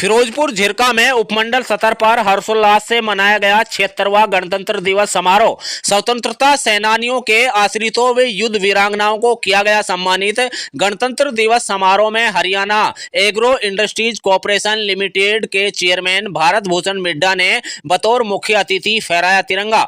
फिरोजपुर झिरका में उपमंडल सतर पर हर्षोल्लास से मनाया गया 76वां गणतंत्र दिवस समारोह। स्वतंत्रता सेनानियों के आश्रितों व युद्ध वीरांगनाओं को किया गया सम्मानित। गणतंत्र दिवस समारोह में Haryana agro industries corporation limited के चेयरमैन भारत भूषण मिड्डा ने बतौर मुख्य अतिथि फहराया तिरंगा।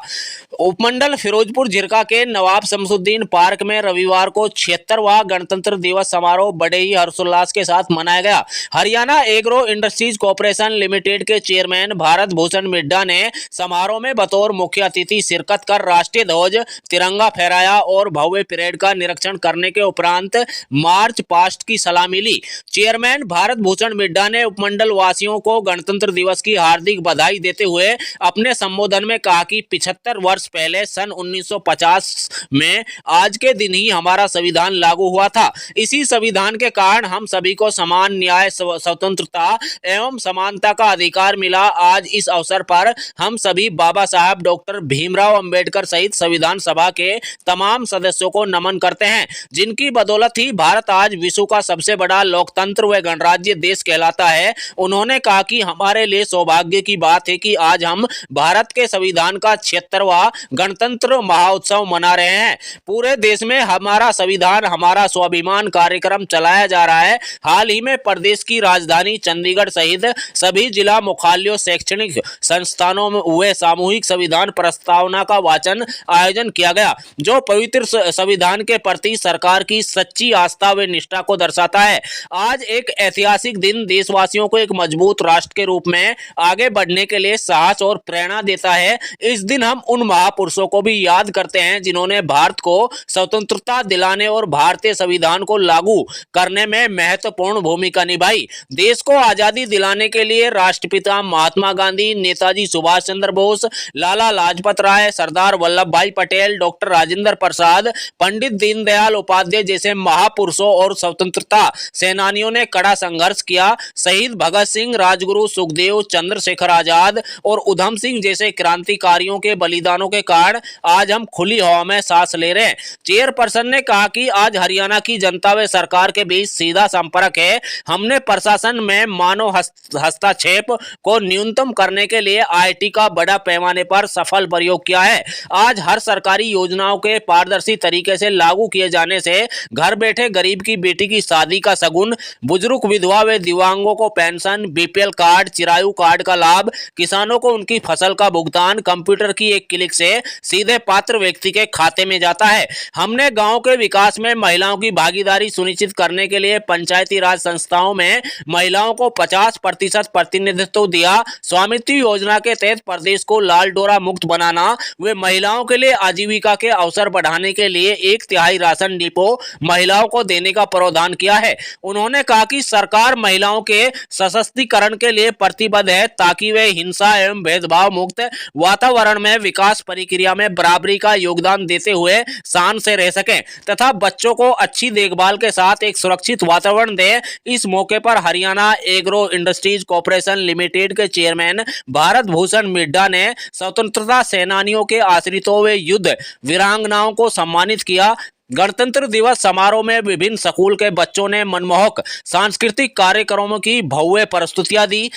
उपमंडल फिरोजपुर झिरका के नवाब शमसुद्दीन पार्क में रविवार को 76वां गणतंत्र दिवस समारोह बड़े ही हर्षोल्लास के साथ मनाया गया। Haryana agro industries corporation limited के चेयरमैन भारत भूषण मिड्डा ने समारोह में बतौर मुख्य अतिथि शिरकत कर राष्ट्रीय ध्वज तिरंगा फहराया और भव्य परेड का निरीक्षण करने के उपरांत मार्च पास्ट की सलामी ली। चेयरमैन भारत भूषण मिड्डा ने उपमंडल वासियों को गणतंत्र दिवस की हार्दिक बधाई देते हुए अपने संबोधन में कहा कि 75 वर्ष पहले सन 1950 में आज के दिन ही हमारा संविधान लागू हुआ था। इसी संविधान के कारण हम सभी को समान न्याय, स्वतंत्रता एवं समानता का अधिकार मिला। आज इस अवसर पर हम सभी बाबा साहब डॉक्टर भीमराव अंबेडकर सहित संविधान सभा के तमाम सदस्यों को नमन करते हैं, जिनकी बदौलत ही भारत आज विश्व का सबसे बड़ा लोकतंत्र व गणराज्य देश कहलाता है। उन्होंने कहा कि हमारे लिए सौभाग्य की बात है कि आज हम भारत के संविधान का 76वां गणतंत्र महोत्सव मना रहे हैं। पूरे देश में हमारा संविधान हमारा स्वाभिमान कार्यक्रम चलाया जा रहा है। हाल ही में प्रदेश की राजधानी चंडीगढ़ सहित सभी जिला मुख्यालयों, शैक्षणिक संस्थानों में हुए सामूहिक संविधान प्रस्तावना का वाचन आयोजन किया गया, जो पवित्र संविधान के प्रति सरकार की सच्ची आस्था व निष्ठा को दर्शाता है। आज एक ऐतिहासिक दिन देशवासियों को एक मजबूत राष्ट्र के रूप में आगे बढ़ने के लिए साहस और प्रेरणा देता है। इस दिन हम उन महापुरुषों को भी याद करते हैं जिन्होंने भारत को स्वतंत्रता दिलाने और भारतीय संविधान को लागू करने में महत्वपूर्ण भूमिका निभाई। देश को आजादी दिलाने के लिए राष्ट्रपिता महात्मा गांधी, नेताजी सुभाष चंद्र बोस, लाला लाजपत राय, सरदार वल्लभ भाई पटेल, डॉक्टर राजेंद्र प्रसाद, पंडित दीनदयाल उपाध्याय जैसे महापुरुषों और स्वतंत्रता सेनानियों ने कड़ा संघर्ष किया। शहीद भगत सिंह, राजगुरु सुखदेव, चंद्रशेखर आजाद और उधम सिंह जैसे क्रांतिकारियों के बलिदानों के कारण आज हम खुली हवा में सांस ले रहे हैं। चेयरपर्सन ने कहा कि आज हरियाणा की जनता व सरकार के बीच सीधा संपर्क है। हमने प्रशासन में मानव हस्तक्षेप को न्यूनतम करने के लिए आईटी का बड़ा पैमाने पर सफल प्रयोग किया है। आज हर सरकारी योजनाओं के पारदर्शी तरीके से लागू किए जाने से घर बैठे गरीब की बेटी की शादी का शगुन, बुजुर्ग, विधवा व दिव्यांगों को pension, BPL card, Chirayu card का लाभ, किसानों को उनकी फसल का भुगतान कंप्यूटर की एक क्लिक से सीधे पात्र व्यक्ति के खाते में जाता है। हमने गांव के विकास में महिलाओं की भागीदारी सुनिश्चित करने के लिए पंचायती राज संस्थाओं में महिलाओं को 50% प्रतिनिधित्व दिया। स्वामित्व योजना के तहत प्रदेश को लाल डोरा मुक्त बनाना व महिलाओं के लिए आजीविका के अवसर बढ़ाने के लिए 1/3 राशन डिपो महिलाओं को देने का प्रावधान किया है। उन्होंने कहा कि सरकार महिलाओं के सशक्तिकरण के लिए प्रतिबद्ध है ताकि वे हिंसा एवं भेदभाव मुक्त वातावरण में विकास प्रक्रिया में बराबरी का योगदान देते हुए शान से रह सकें तथा बच्चों को अच्छी देखभाल के साथ एक सुरक्षित वातावरण दे। इस मौके पर Haryana agro industries corporation limited के चेयरमैन भारत भूषण मिड्डा ने स्वतंत्रता सेनानियों के आश्रितों व युद्ध वीरांगनाओं को सम्मानित किया। गणतंत्र दिवस समारोह में विभिन्न स्कूल के बच्चों ने मनमोहक सांस्कृतिक कार्यक्रमों की भव्य प्रस्तुतियां दी।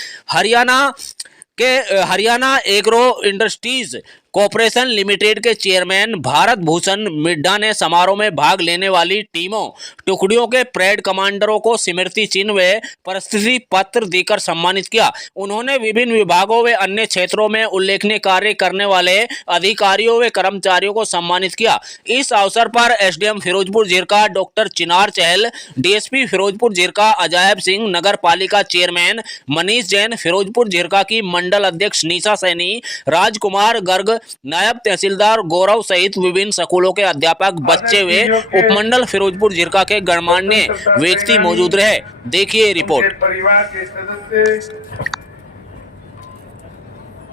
Haryana agro industries corporation limited के चेयरमैन भारत भूषण मिड्डा ने समारोह में भाग लेने वाली टीमों, टुकड़ियों के परेड कमांडरों को स्मृति चिन्ह व प्रशस्ति पत्र देकर सम्मानित किया। उन्होंने विभिन्न विभागों व अन्य क्षेत्रों में उल्लेखनीय कार्य करने वाले अधिकारियों व कर्मचारियों को सम्मानित किया। इस अवसर पर एसडीएम फिरोजपुर झिरका डॉक्टर चिनार चहल, डीएसपी फिरोजपुर झिरका अजायब सिंह, नगर पालिका चेयरमैन मनीष जैन, फिरोजपुर झिरका की मंडल अध्यक्ष निशा सैनी, राजकुमार गर्ग, नायब तहसीलदार गौरव सहित विभिन्न स्कूलों के अध्यापक, बच्चे व उपमंडल फिरोजपुर झिरका के गणमान्य व्यक्ति मौजूद रहे। देखिए रिपोर्ट। परिवार के सदस्य,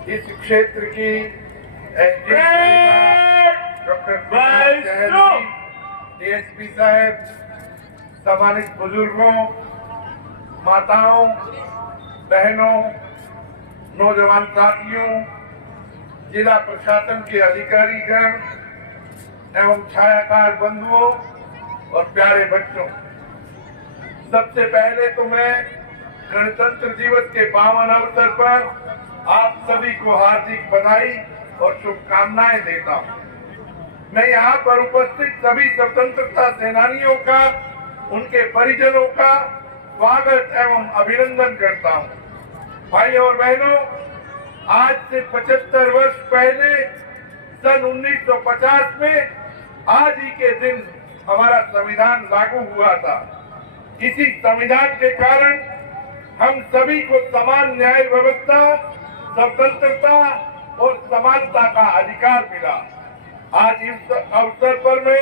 इस क्षेत्र की डॉक्टर डीएसपी साहब, सम्मानित बुजुर्गों, माताओं, बहनों, नौजवान साथियों, जिला प्रशासन के अधिकारीगण एवं छायाकार बंधुओं और प्यारे बच्चों, सबसे पहले तो मैं गणतंत्र दिवस के पावन अवसर पर आप सभी को हार्दिक बधाई और शुभकामनाएं देता हूं। मैं यहाँ पर उपस्थित सभी स्वतंत्रता सेनानियों का, उनके परिजनों का स्वागत एवं अभिनंदन करता हूं। भाइयों और बहनों, आज से 75 वर्ष पहले सन 1950 में आज ही के दिन हमारा संविधान लागू हुआ था। इसी संविधान के कारण हम सभी को समान न्याय व्यवस्था, स्वतंत्रता और समानता का अधिकार मिला। आज इस अवसर पर मैं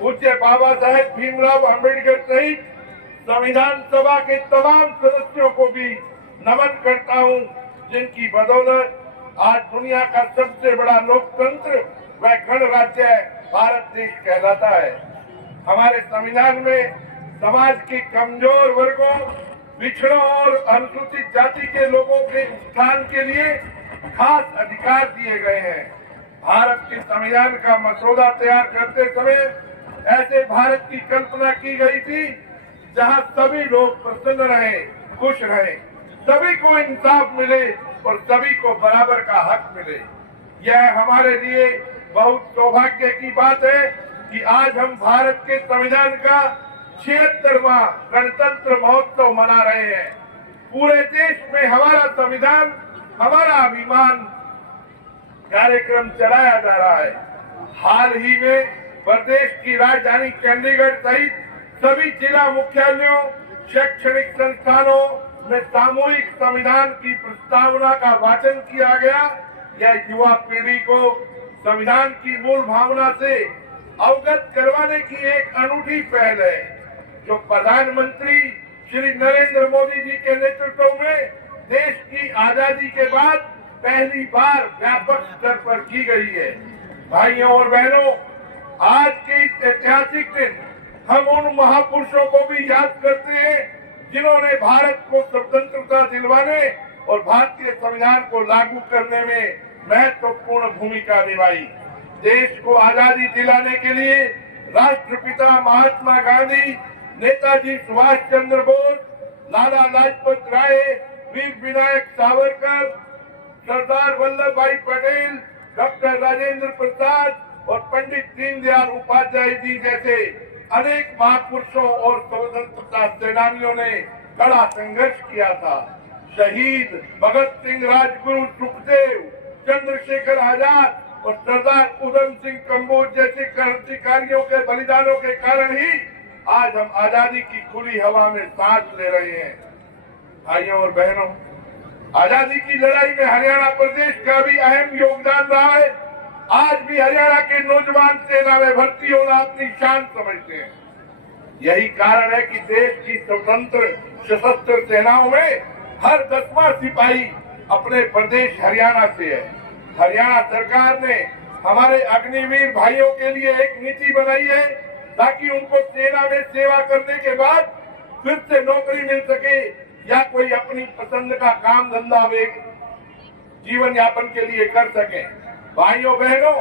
पूज्य बाबा साहेब भीमराव अम्बेडकर सहित संविधान सभा के तमाम सदस्यों को भी नमन करता हूं, जिनकी बदौलत आज दुनिया का सबसे बड़ा लोकतंत्र व गणराज्य भारत देश कहलाता है। हमारे संविधान में समाज के कमजोर वर्गों, पिछड़ों और अनुसूचित जाति के लोगों के उत्थान के लिए खास अधिकार दिए गए हैं। भारत के संविधान का मसौदा तैयार करते समय ऐसे भारत की कल्पना की गई थी जहां सभी लोग प्रसन्न रहे, खुश रहे, सभी को इंसाफ मिले और सभी को बराबर का हक मिले। यह हमारे लिए बहुत सौभाग्य की बात है कि आज हम भारत के संविधान का 76वां गणतंत्र महोत्सव मना रहे हैं। पूरे देश में हमारा संविधान, हमारा अभिमान कार्यक्रम चलाया जा रहा है। हाल ही में प्रदेश की राजधानी चंडीगढ़ सहित सभी जिला मुख्यालयों, शैक्षणिक संस्थानों में सामूहिक संविधान की प्रस्तावना का वाचन किया गया। यह युवा पीढ़ी को संविधान की मूल भावना से अवगत करवाने की एक अनूठी पहल है, जो प्रधानमंत्री श्री नरेंद्र मोदी जी के नेतृत्व में देश की आजादी के बाद पहली बार व्यापक स्तर पर की गई है। भाइयों और बहनों, आज के इस ऐतिहासिक दिन हम उन महापुरुषों को भी याद करते हैं जिन्होंने भारत को स्वतंत्रता दिलवाने और भारतीय संविधान को लागू करने में महत्वपूर्ण भूमिका निभाई। देश को आजादी दिलाने के लिए राष्ट्रपिता महात्मा गांधी, नेताजी सुभाष चंद्र बोस, लाला लाजपत राय, वीर विनायक सावरकर, सरदार वल्लभ भाई पटेल, डॉक्टर राजेंद्र प्रसाद और पंडित दीनदयाल उपाध्याय जी जैसे अनेक महापुरुषों और स्वतंत्रता सेनानियों ने कड़ा संघर्ष किया था। शहीद भगत सिंह, राजगुरु सुखदेव, चंद्रशेखर आजाद और सरदार उधम सिंह कम्बोज जैसे क्रांतिकारियों के बलिदानों के कारण ही आज हम आजादी की खुली हवा में सांस ले रहे हैं। भाइयों और बहनों, आजादी की लड़ाई में हरियाणा प्रदेश का भी अहम योगदान रहा है। आज भी हरियाणा के नौजवान सेना में भर्ती होना अपनी शान समझते हैं। यही कारण है कि देश की स्वतंत्र सशस्त्र सेनाओं में हर 10वां सिपाही अपने प्रदेश हरियाणा से है। हरियाणा सरकार ने हमारे अग्निवीर भाइयों के लिए एक नीति बनाई है ताकि उनको सेना में सेवा करने के बाद फिर से नौकरी मिल सके या कोई अपनी पसंद का काम धंधा जीवन यापन के लिए कर सके। भाइयों बहनों,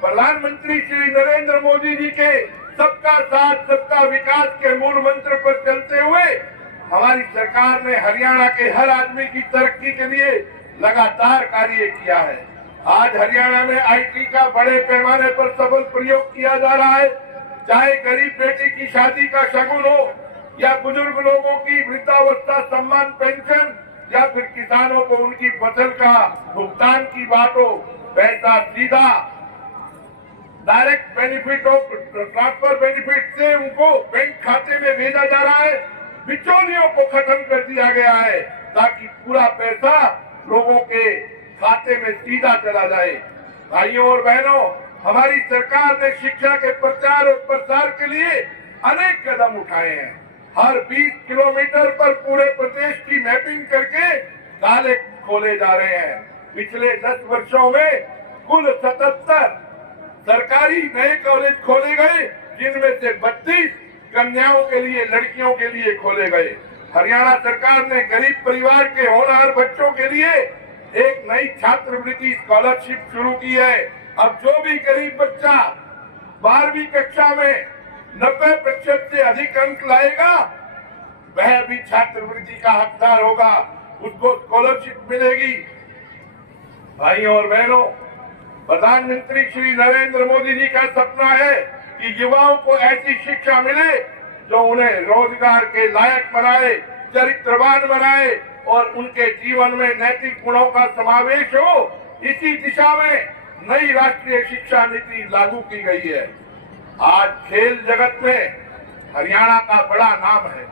प्रधानमंत्री श्री नरेंद्र मोदी जी के सबका साथ सबका विकास के मूल मंत्र पर चलते हुए हमारी सरकार ने हरियाणा के हर आदमी की तरक्की के लिए लगातार कार्य किया है। आज हरियाणा में आईटी का बड़े पैमाने पर सफल प्रयोग किया जा रहा है। चाहे गरीब बेटी की शादी का शगुन हो या बुजुर्ग लोगों की वृद्धावस्था सम्मान पेंशन या फिर किसानों को उनकी फसल का भुगतान की बात हो, पैसा सीधा डायरेक्ट बेनिफिट हो, ट्रांसफर बेनिफिट से उनको बैंक खाते में भेजा जा रहा है। बिचौलियों को खत्म कर दिया गया है ताकि पूरा पैसा लोगों के खाते में सीधा चला जाए। भाइयों और बहनों, हमारी सरकार ने शिक्षा के प्रचार और प्रसार के लिए अनेक कदम उठाए हैं। हर 20 किलोमीटर पर पूरे प्रदेश की मैपिंग करके कॉलेज खोले जा रहे हैं। पिछले 10 वर्षों में कुल 77 सरकारी नए कॉलेज खोले गए, जिनमें से 32 कन्याओं के लिए, लड़कियों के लिए खोले गए। हरियाणा सरकार ने गरीब परिवार के होनहार बच्चों के लिए एक नई छात्रवृत्ति स्कॉलरशिप शुरू की है। अब जो भी गरीब बच्चा 12वीं कक्षा में 90% से अधिक अंक लाएगा, वह भी छात्रवृत्ति का हकदार होगा, उसको स्कॉलरशिप मिलेगी। भाइयों और बहनों, प्रधानमंत्री श्री नरेंद्र मोदी जी का सपना है कि युवाओं को ऐसी शिक्षा मिले जो उन्हें रोजगार के लायक बनाए, चरित्रवान बनाए और उनके जीवन में नैतिक गुणों का समावेश हो। इसी दिशा में नई राष्ट्रीय शिक्षा नीति लागू की गई है। आज खेल जगत में हरियाणा का बड़ा नाम है।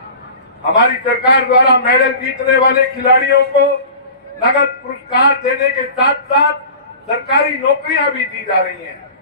हमारी सरकार द्वारा मेडल जीतने वाले खिलाड़ियों को नगद पुरस्कार देने के साथ साथ सरकारी नौकरियां भी दी जा रही हैं।